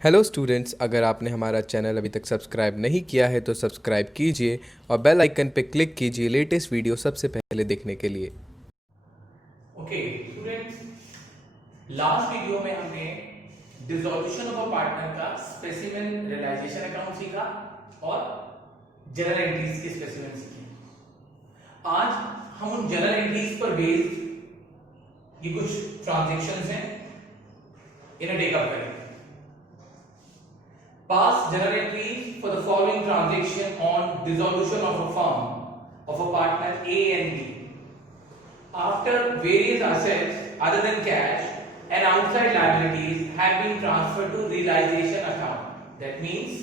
Hello students, अगर आपने हमारा चैनल अभी तक सब्सक्राइब नहीं किया है तो सब्सक्राइब कीजिए और बेल आइकन पर क्लिक कीजिए लेटेस्ट वीडियो सबसे पहले देखने के लिए। ओके स्टूडेंट्स, लास्ट वीडियो में हमने डिसॉल्यूशन ऑफ अ पार्टनर का स्पेसिमेन रियलाइजेशन अकाउंट सीखा और जनरल एंट्रीज के स्पेसिमेन सीखे। आज हम उन जनरल एंट्रीज पर बेस्ड ये कुछ ट्रांजैक्शंस हैं, इन्हें टेकअप करेंगे। Pass journal entries for the following transaction on dissolution of a firm of a partner A and B. After various assets other than cash and outside liabilities have been transferred to realization account. That means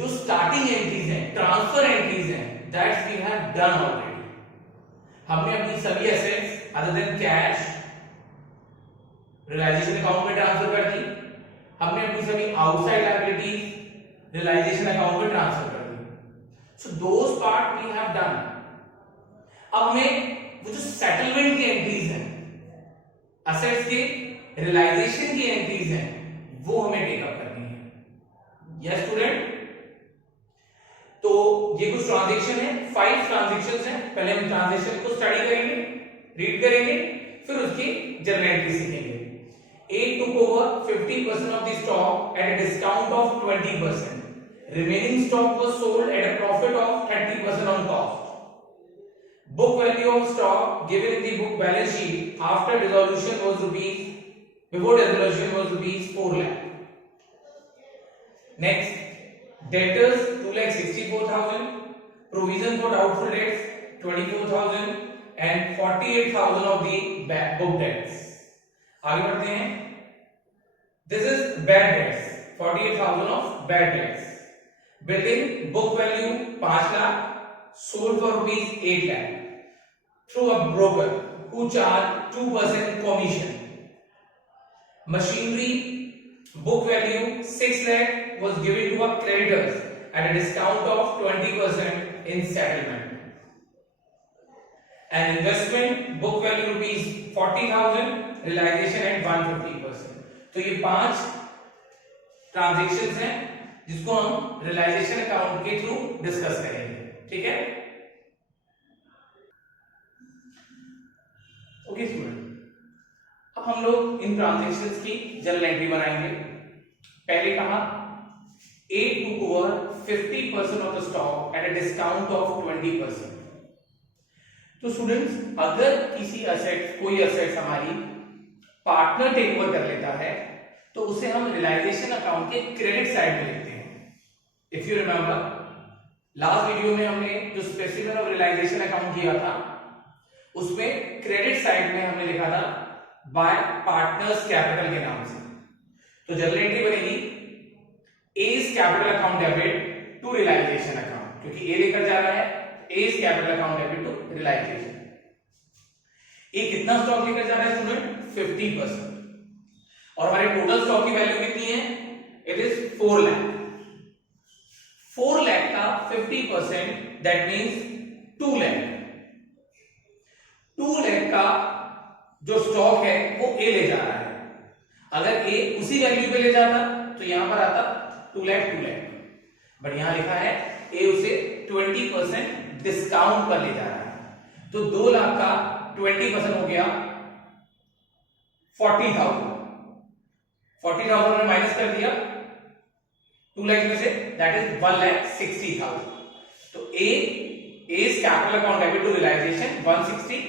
जो starting entries हैं, transfer entries हैं, that we have done already. हमने अपनी सभी assets other than cash realization account में transfer कर दी। हमने अपनी सभी आउटसाइड लायबिलिटीज रियलाइजेशन अकाउंट में ट्रांसफर कर दी। सो दोस पार्ट वी हैव डन। अब हमें वो जो सेटलमेंट की एंट्रीज हैं, असेट्स की रियलाइजेशन की एंट्रीज हैं, वो हमें टेकअप करनी है। यस स्टूडेंट, तो ये कुछ ट्रांजैक्शन है, 5 ट्रांजैक्शंस हैं। पहले हम ट्रांजैक्शन को स्टडी करेंगे, रीड करेंगे, फिर उसकी जर्नल एंट्री सीखेंगे। A took over 50% of the stock at a discount of 20%. Remaining stock was sold at a profit of 30% on cost. Book value of stock given in the book balance sheet after dissolution was before dissolution was rupees 4 lakh. Next, debtors 2,64,000, provision for doubtful debts 24,000 and 48,000 of the book debts. आगे बढ़ते हैं। This is bad debts, 48,000 of bad debts. Building book value 5 lakh, sold for rupees 8 lakh through a broker who charge 2% commission. Machinery book value 6 lakh was given to a creditors at a discount of 20% in settlement. And investment book value rupees 40,000, realization at 150%. तो ये 5 transactions हैं जिसको हम realisation account के through discuss करेंगे। ठीक है, okay student, अब हम लोग इन ट्रांजैक्शंस की जर्नल एंट्री बनाएंगे। पहले कहा A took over 50% of the stock at a discount of 20%. तो स्टूडेंट्स, अगर किसी असेट कोई असेट्स हमारी पार्टनर टेक ओवर कर लेता है तो उसे हम रियलाइजेशन अकाउंट के क्रेडिट साइड में लिखते हैं। If you remember, last video में हमने जो स्पेसिमेन ऑफ रियलाइजेशन अकाउंट किया था उसमें क्रेडिट साइड में हमने लिखा था बाय पार्टनर्स कैपिटल के नाम से। तो जर्नल एंट्री बनेगी as capital account debit to realization account, क्योंकि ए लेकर जा रहा है as capital account debit to realization. A कितना स्टॉक लेकर जा रहा है स्टूडेंट? 50%। और हमारे टोटल स्टॉक की वैल्यू कितनी है? It is 4 lakh. 4 लाख का 50% दैट मींस 2 लाख। 2 लाख का जो स्टॉक है वो ए ले जा रहा है। अगर ए उसी वैल्यू पे ले जाता तो यहां पर आता 2 लाख 2 लाख, बट यहां लिखा है ए उसे 20% डिस्काउंट पर ले जा रहा है। तो 2 लाख का 20% हो गया 40,000। 40,000 में माइनस कर दिया 2 लाख में से, दैट इज 1,60,000। तो X's capital account debit to realization 160।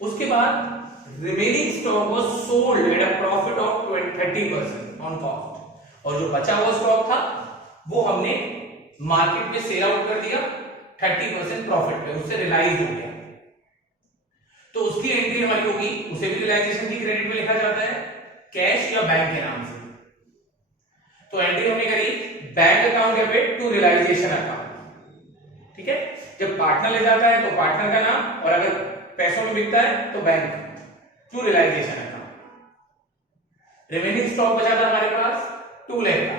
उसके बाद remaining stock was sold at a profit of 30% on cost, और जो बचा हुआ स्टॉक था वो हमने मार्केट में सेल आउट कर दिया 30% प्रॉफिट पे, उससे रियलाइज हो गया। तो उसकी एंट्री हमारी होगी, उसे भी रियलाइजेशन की क्रेडिट में लिखा जाता है कैश या बैंक के नाम से। तो एंट्री हमने करी bank account debit to realization account. ठीक है, जब पार्टनर ले जाता है तो पार्टनर का नाम, और अगर पैसों में बिकता है तो bank to realization account. Remaining stock बचा था हमारे पास 2 लाख का,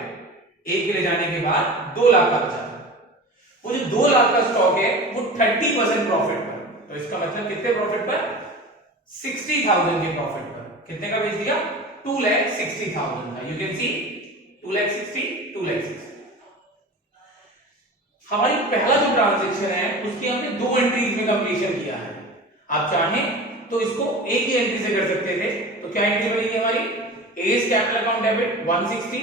एक ले जाने के बाद 2 लाख का बचा था। वो जो 2 लाख का स्टॉक है वो 30% प्रॉफिट पर, तो इसका मतलब कितने प्रॉफिट पर? 60,000 के प्रॉफिट पर। कितने का बेच दिया? 2,60,000 था। You can see 2,60,000 2,60,000। हमारी पहला जो ट्रांजेक्शन है उसकी हमने 2 एंट्रीज में कंप्लीशन किया है। आप चाहें तो इसको एक ही एंट्री से कर सकते थे। तो क्या एंट्री बनेगी हमारी? X's capital account debit 160,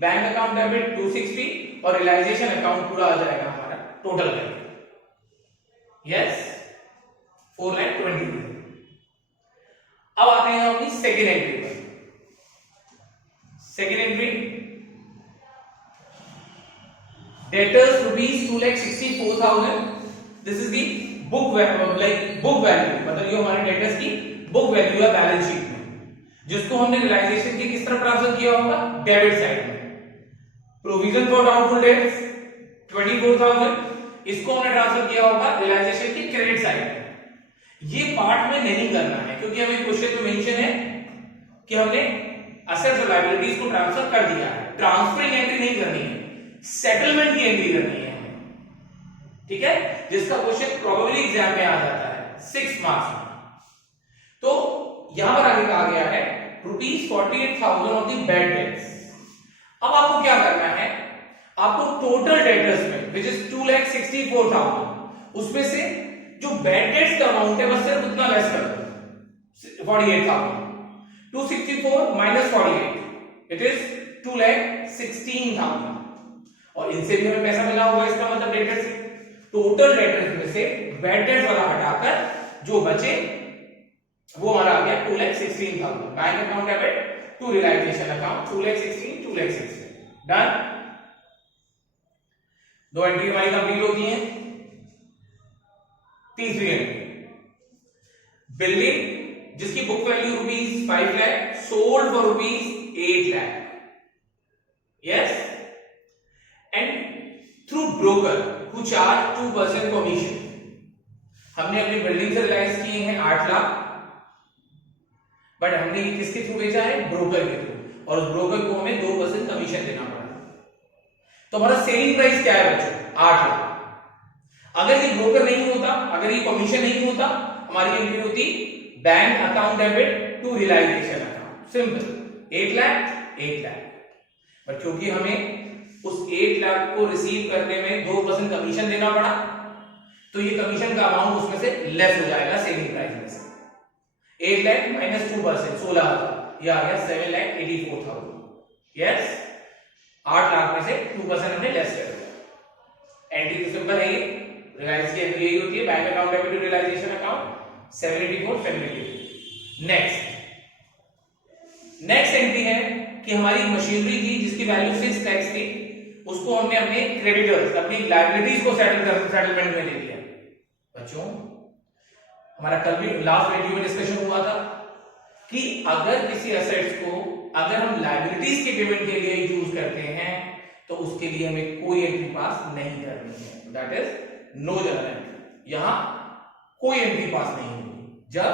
bank account debit 260 और रियलाइजेशन अकाउंट पूरा आ जाएगा हमारा टोटल करके। यस, 4,20,000। अब आते हैं अपनी सेकेंड एंट्री पर। Second entry debtors rupees 2,64,000। This is the book value, मतलब ये हमारे डेटर्स की बुक वैल्यू है बैलेंस शीट में, जिसको हमने रियलाइजेशन की किस तरफ ट्रांसफर किया होगा? डेबिट साइड में। प्रोविजन फॉर डाउटफुल डेट्स 24,000, इसको हमने ट्रांसफर किया होगा रियलाइजेशन की क्रेडिट साइड में। ये पार्ट में नहीं करना है क्योंकि हमें क्वेश्चन में मेंशन है कि हमने असेट्स और लायबिलिटीज को ट्रांसफर कर दिया है। ट्रांसफरिंग एंट्री नहीं करनी है, सेटलमेंट की एंट्री करनी है हमें, ठीक है, जिसका क्वेश्चन प्रोबेबली एग्जाम में आ जाता है 6 मार्क्स में। तो यहां पर आगे कहा गया है rupees 48,000 of the bad debts. अब आपको क्या करना है? आपको टोटल डेटर्स में विच इज 2,64,000 उसमें से जो बैड डेट्स का अमाउंट है बस सिर्फ उतना लेस कर दो, 48,000। 264 माइनस 48 इट इज 2,16,000। और इनसे भी हमें पैसा मिला होगा, इसका मतलब डेटर्स, टोटल डेटर्स में से बैड डेट्स वाला हटाकर जो बचे वो हमारा आ गया 2,16,000। Bank account debit to realization account 2,16,000 2,16,000। Done. 2 entry हमारी कंप्लीट होती हैं। तीसरी एंट्री बिल्डिंग जिसकी book value rupees 5 lakh sold for rupees 8 lakh. Yes, and through broker who charge 2% commission. हमने अपनी बिल्डिंग से रियलाइज किए हैं 8 लाख, बट हमने किसके थ्रू बेचा है? ब्रोकर के थ्रू, और उस ब्रोकर को हमें 2% कमीशन देना पड़ा। तो हमारा सेलिंग प्राइस क्या है बच्चों? 8 लाख। अगर ये ब्रोकर नहीं होता, अगर ये कमीशन नहीं होता, हमारी एंट्री होती bank account debit to realization account, simple 8 lakh 8 lakh. But क्योंकि हमें उस 8 लाख को रिसीव करने में 2% कमीशन देना पड़ा, तो ये कमीशन का अमाउंट उसमें से लेस हो जाएगा सेलिंग प्राइस में से। 8 लाख माइनस 2% 16,000, ये आ गया 7,84,000। यस, 8 लाख में से 2% हमने लेस कर दिया। एंट्री तो सिंपल है, ये रियलाइज की एंट्री यही होती है, bank account debit to realization account 784 784। Next entry है कि हमारी मशीनरी थी जिसकी वैल्यू 6 लाख थी, उसको हमने अपने क्रेडिटर्स, अपनी लायबिलिटीज को सेटलमेंट में दे दिया। बच्चों हमारा कल भी लास्ट वीडियो में डिस्कशन हुआ था कि अगर किसी एसेट्स को अगर हम लायबिलिटीज के पेमेंट के लिए यूज करते हैं तो उसके लिए हमें कोई एंट्री पास नहीं करनी है। That is no journal entry. यहां कोई एंट्री पास नहीं होगी। जब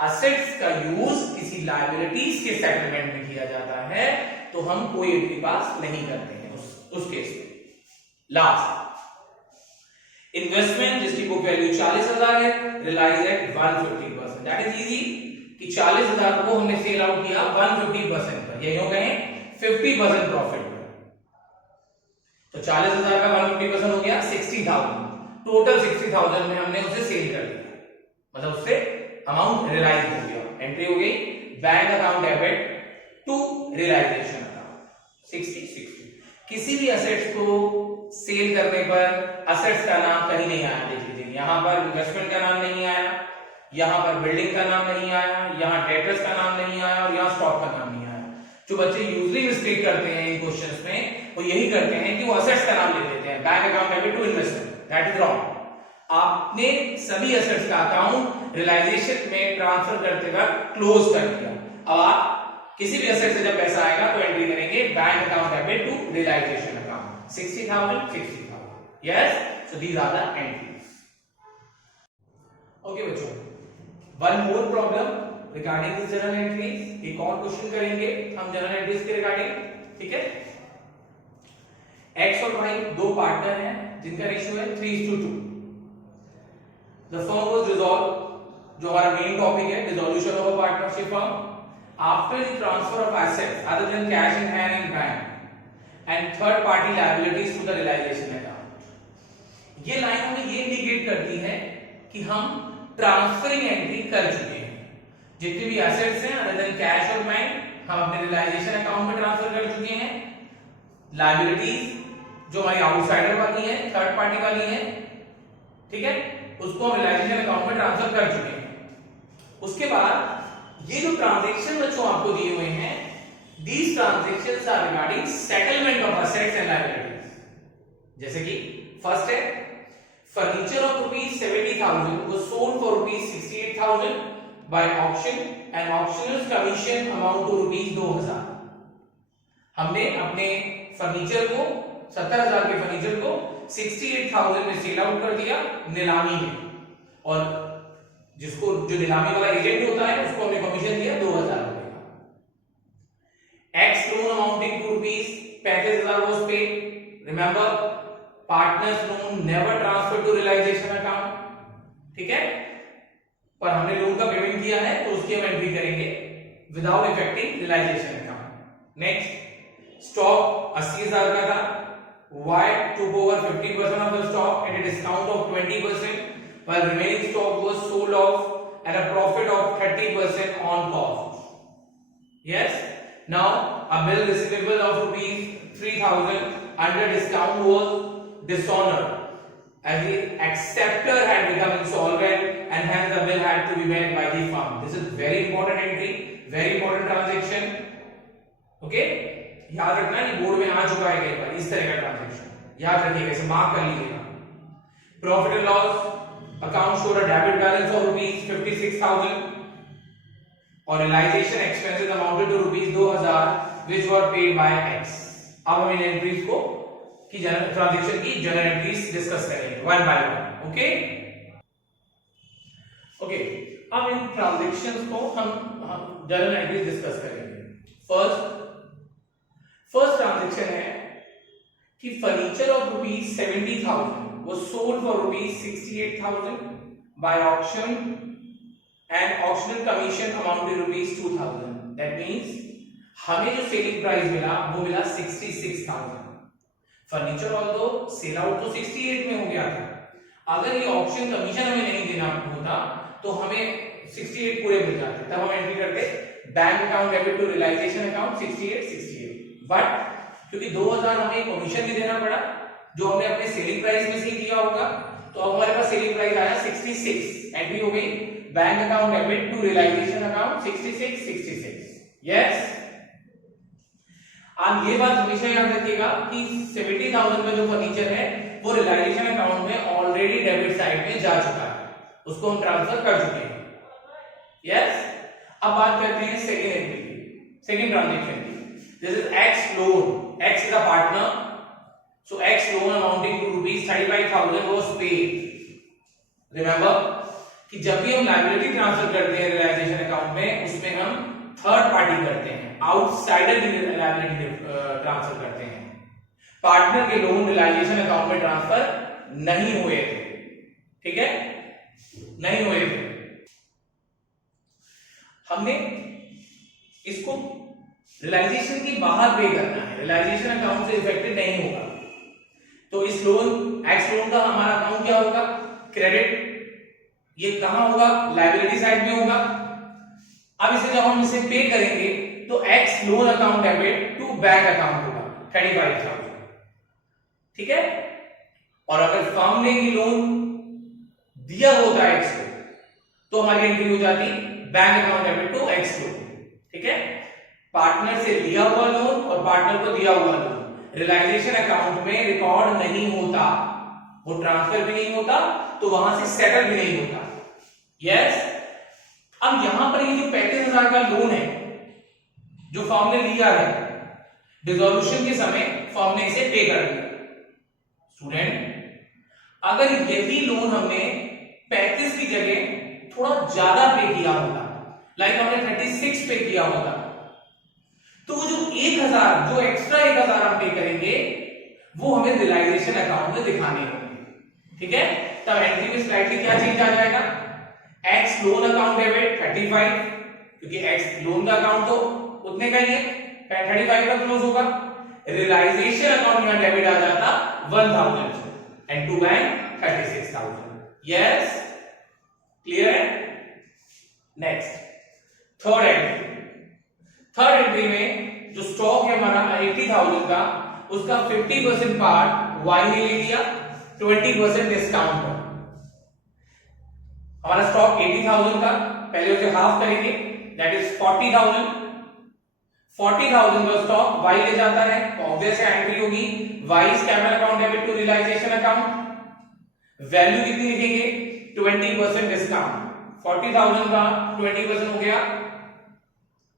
असेट्स का यूज किसी लायबिलिटीज के सेटलमेंट में किया जाता है तो हम कोई एंट्री पास नहीं करते हैं उस केस में। लास्ट इन्वेस्टमेंट जिसकी बुक वैल्यू 40,000 है, realize at 150%। That is easy कि 40,000 को हमने सेल आउट किया 150% पर, या यूं कहें 50% प्रॉफिट पर। तो 40,000 का 150% हो गया 60,000। टोटल 60,000 में हमने उसे सेल कर दिया, मतलब उससे अमाउंट रियलाइज हो गया। एंट्री हो गई bank account debit to realization account 60। किसी भी असेट्स को सेल करने पर असेट्स का नाम कहीं नहीं आया। देख लीजिए, यहां पर इन्वेस्टमेंट का नाम नहीं आया, यहां पर बिल्डिंग का नाम नहीं आया, यहां डेटर्स का नाम नहीं आया और यहां स्टॉक का नाम नहीं आया। जो बच्चे यूजली मिस्टेक करते हैं इन क्वेश्चंस में वो यही करते हैं कि वो असेट्स का नाम ले लेते हैं, bank account debit to investment. That is wrong. आपने सभी असेट्स का अकाउंट रियलाइजेशन में ट्रांसफर करते वक्त क्लोज कर दिया। अब आप किसी भी असेट से जब पैसा आएगा तो एंट्री करेंगे bank account debit to realization account 60,000। Yes, so these are the entries. Okay बच्चों, one more problem regarding this journal entries. एक और क्वेश्चन करेंगे हम जर्नल एंट्रीज के रिगार्डिंग, ठीक है। एक्स और वाई दो पार्टनर हैं जिनका रेशियो है 3:2। द फर्म वाज डिसॉल्व, जो हमारा मेन टॉपिक है, dissolution of a partnership firm. after the transfer of assets other than cash in hand in bank and third party liabilities to the realization account. ये line हमें ये indicate करती है कि हम ट्रांसफरिंग एंट्री कर चुके हैं, जितने भी एसेट्स हैं अदर देन कैश और बैंक हम अपने रियलाइजेशन अकाउंट में ट्रांसफर कर चुके हैं, लायबिलिटीज जो हमारी आउटसाइडर वाली है, थर्ड पार्टी वाली है, ठीक है, उसको हम रियलाइजेशन अकाउंट में ट्रांसफर कर चुके हैं। उसके बाद ये जो ट्रांजैक्शन बच्चों आपको दिए हुए हैं, these transactions are regarding settlement of assets and liabilities। जैसे कि फर्स्ट है furniture of ₹70,000 was sold for ₹68,000 by auction and auctioneer's commission amount to ₹2,000। हमने अपने फर्नीचर को 70,000 के फर्नीचर को 68,000 में सेल आउट कर दिया नीलामी में, और जिसको जो नीलामी वाला एजेंट होता है उसको हमने कमीशन दिया 2,000 रुपए का। X loan amounting to ₹35,000 was paid। Remember partners loan never transfer to realization account, ठीक है, पर हमने लोन का पेमेंट किया है तो उसकी हम एंट्री करेंगे without effecting realization account. Next stock 80,000 का था, Y took over 50% of the stock at a discount of 20%, while remaining stock was sold off at a profit of 30% on cost. Yes. Now a bill receivable of ₹3,000 under discount was dishonored as the acceptor had become insolvent and hence the bill had to be met by the firm. This is very important entry, very important transaction. Okay, याद रखना ये board में आ चुका है कई बार, इस तरह का ट्रांजैक्शन याद रखिएगा, इसे मार्क कर लीजिएगा। Profit and loss account showed a debit balance of ₹56,000 और realization expenses amounted to ₹2,000 which were paid by X. अब हम इन एंट्रीज को की जनरल ट्रांजैक्शन की जनरल एंट्रीज डिस्कस करेंगे one by one. Okay okay, अब इन ट्रांजैक्शंस को हम जनरल एंट्रीज डिस्कस करेंगे। फर्स्ट ट्रांजैक्शन है कि furniture of ₹70,000 was sold for ₹68,000 by auction and auctioneer commission amounted to ₹2,000। that means हमें जो सेलिंग प्राइस मिला वो मिला 66,000। फर्नीचर ऑल्दो सेल आउट तो 68 में हो गया था, अगर ये ऑक्शन कमीशन हमें नहीं देना होता तो हमें 68 पूरे मिल जाते, तब हम एंट्री करते bank account debit to realization account 68। But क्योंकि 2,000 हमें कमीशन भी देना पड़ा जो हमने अपने सेलिंग प्राइस में से दिया होगा, तो अब हमारे पास सेलिंग प्राइस आया 66, एंट्री हो गई bank account debit to realization account 66। Yes, आप ये बात हमेशा याद रखिएगा कि 70,000 का जो फर्नीचर है वो रियलाइजेशन अकाउंट में ऑलरेडी डेबिट साइड में जा चुका है, उसको हम ट्रांसफर कर चुके हैं। यस, अब बात करते हैं सेकंड एंट्री की, सेकंड ट्रांजैक्शन की। This is X loan, X is a partner, so X loan amounting to ₹35,000 was paid. Remember कि जब भी हम लायबिलिटी ट्रांसफर करते हैं रियलाइजेशन अकाउंट में, उसमें हम थर्ड पार्टी करते हैं, आउटसाइडर की लायबिलिटी ट्रांसफर करते हैं। पार्टनर के लोन रियलाइजेशन अकाउंट में ट्रांसफर नहीं हुए थे, ठीक है, नहीं हुए थे। हमने इसको रियलाइजेशन के बाहर पे करना है, रियलाइजेशन अकाउंट से इफेक्टेड नहीं होगा, तो इस लोन एक्स लोन का हमारा अकाउंट क्या होगा, क्रेडिट। ये कहां होगा, लायबिलिटी साइड में होगा। अब इसे जब हम इसे पे करेंगे तो X loan account debit to bank account होगा 35,000, ठीक है। और अगर फर्म ने ये लोन दिया होता है एक्स को तो हमारी एंट्री हो जाती bank account debit to X loan, ठीक है। पार्टनर से लिया हुआ लोन और पार्टनर को दिया हुआ लोन रियलाइजेशन अकाउंट में रिकॉर्ड नहीं होता, वो ट्रांसफर भी नहीं होता, तो वहां से सेटल भी नहीं होता। यस, अब यहां पर ये जो 35,000 का लोन है जो फर्म ने लिया है, डिसॉल्यूशन के समय फर्म ने इसे पे कर दिया। स्टूडेंट, अगर यही लोन हमने 35 की जगह थोड़ा ज्यादा पे किया होता, लाइक हमने 36 पे किया होता, तो वो जो 1,000 जो एक्स्ट्रा 1,000 हम पे करेंगे वो हमें रियलाइजेशन अकाउंट में दिखाने होंगे, ठीक है। तब एंट्री में स्लाइटली क्या चेंज आ जाएगा, एक्स लोन अकाउंट डेबिट 35, क्योंकि एक्स लोन का अकाउंट तो उतने का ही है, 35 का क्लोज होगा। रियलाइजेशन अकाउंट में डेबिट आ जाता 1000 and to bank 36,000। Yes, clear है? नेक्स्ट थर्ड एंट्री में जो स्टॉक है हमारा 80,000 का, उसका 50% पार्ट वाई ने ले लिया 20% डिस्काउंट पर। हमारा स्टॉक 80,000 का, पहले उसे हाफ करेंगे, दैट इज 40,000 का स्टॉक वाई ले जाता है, ऑब्वियस एंट्री होगी Y's capital account debit to realization account. Value कितनी लिखेंगे? 20% डिस्काउंट। 40,000 का 20% हो गया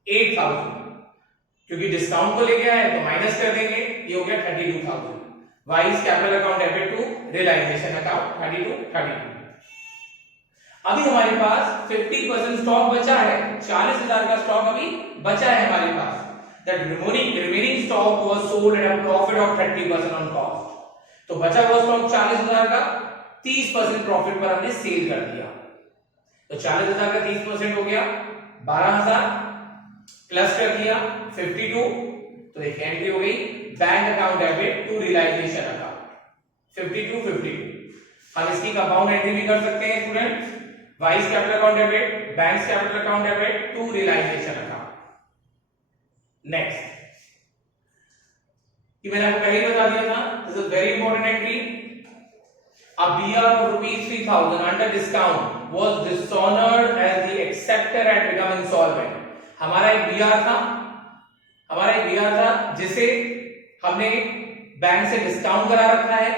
8,000, क्योंकि डिस्काउंट को लेके आए तो माइनस कर देंगे, ये हो गया 32,000। Y's capital account debit to realization account 32। अभी हमारे पास 50% स्टॉक बचा है, 40,000 का स्टॉक अभी बचा है हमारे पास। That remaining stock was sold at a profit of 30% on cost. तो बचा हुआ स्टॉक 40,000 का 30% प्रॉफिट पर हमने सेल कर दिया। तो 40,000 का 30% हो गया 12,000, प्लस कर दिया 52, तो एक एंट्री हो गई bank account debit to realization account 52। हम इसकी कंपाउंड एंट्री भी कर सकते हैं student, Y's capital account debit, bank capital account debit to realization account. Next, कि मैंने आपको पहले ही बता दिया था, this is very important entry. A BR of rupees 3,000 under discount was dishonored as the acceptor had become insolvent. हमारा एक BR था जिसे हमने बैंक से डिस्काउंट करा रखा है,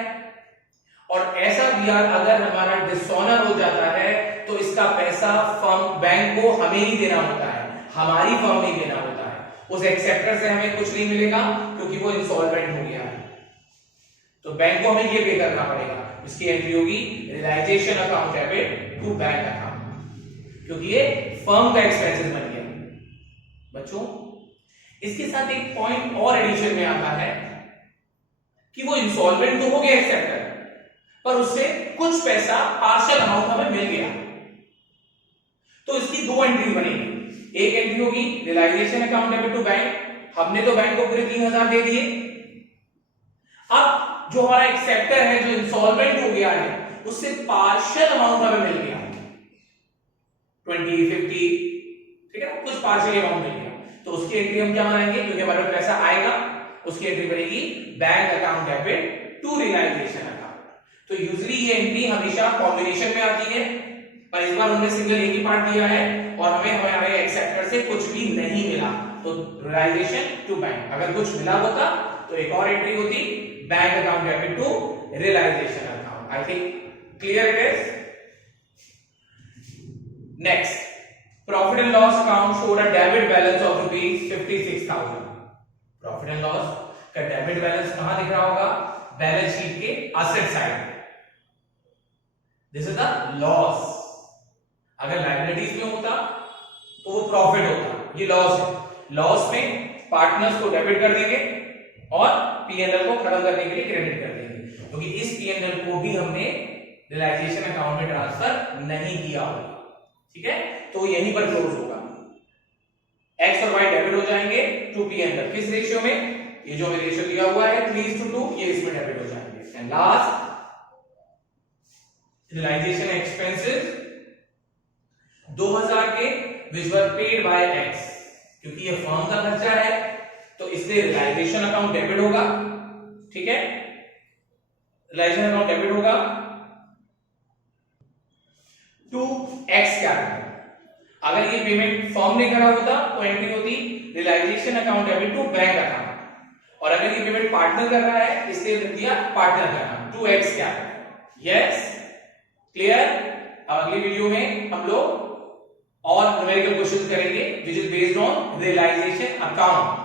और ऐसा BR अगर हमारा डिसऑनर हो जाता है तो इसका पैसा फर्म बैंक को हमें ही देना होता है, हमारी फर्म नहीं देना होता है। उस एक्सेप्टर से हमें कुछ नहीं मिलेगा क्योंकि वो इंसॉल्वेंट हो गया है, तो बैंक को हमें ये पे करना पड़ेगा। इसकी एंट्री होगी realization account debit to bank account, क्योंकि ये फर्म का एक्सपेंसेस बन गया। बच्चों, इसके साथ एक पॉइंट और एडिशन में आता है कि वो इंसॉल्वेंट तो हो गया एक्सेप्टर, पर उससे कुछ पैसा पार्शियल अमाउंट हमें मिल गया, तो इसकी दो एंट्री बनेगी। एक एंट्री होगी realization account debit to bank, हमने तो बैंक को पूरे 3,000 दे दिए। अब जो हमारा एक्सेप्टर है जो इंसॉल्वेंट हो गया है, उससे पार्शियल अमाउंट हमें मिल गया 20, 50, ठीक है ना, कुछ पार्शियल अमाउंट मिल गया, तो उसकी एंट्री हम क्या बनाएंगे, क्योंकि हमारे पास पैसा आएगा, उसकी एंट्री बनेगी bank account debit to realization account. तो यूजुअली ये एंट्री हमेशा कॉम्बिनेशन में आती है, पर इस बार हमने सिंगल एक ही पार्ट दिया है और हमें हमारे एक्सेप्टर से कुछ भी नहीं मिला, तो रियलाइजेशन टू बैंक। अगर कुछ मिला होता तो एक और एंट्री होती bank account debit to realization account. I think clear it is. Next, profit and loss account showed a debit balance of rupees 56,000। Profit and loss का डेबिट बैलेंस कहां दिख रहा होगा? बैलेंस शीट के asset side. This is the loss. अगर liabilities में होता तो वो प्रॉफिट होता, ये लॉस है। लॉस में पार्टनर्स को डेबिट कर देंगे और पीएनएल को खत्म करने के लिए क्रेडिट कर देंगे, क्योंकि इस पीएनएल को भी हमने रियलाइजेशन अकाउंट में ट्रांसफर नहीं किया होगा, ठीक है, तो यहीं पर क्लोज होगा। एक्स और वाई डेबिट हो जाएंगे टू पीएनएल, किस रेशियो में? ये जो रेशियो दिया हुआ है 3:2, ये इसमें डेबिट हो जाएंगे। एंड लास्ट, रियलाइजेशन एक्सपेंसेस 2,000 के which were paid by X, क्योंकि ये फर्म का खर्चा है तो इसलिए रियलाइजेशन अकाउंट डेबिट होगा, ठीक है, रियलाइजेशन अकाउंट डेबिट होगा टू X कैपिटल। अगर ये पेमेंट फर्म ने करा होता तो एंट्री होती realization account debit to bank account, और अगर ये पेमेंट पार्टनर कर रहा है इसलिए लिख दिया पार्टनर का नाम to X capital. Yes, clear. अब अगली वीडियो में हम लोग और न्यूमेरिकल क्वेश्चन करेंगे which is based on realization account.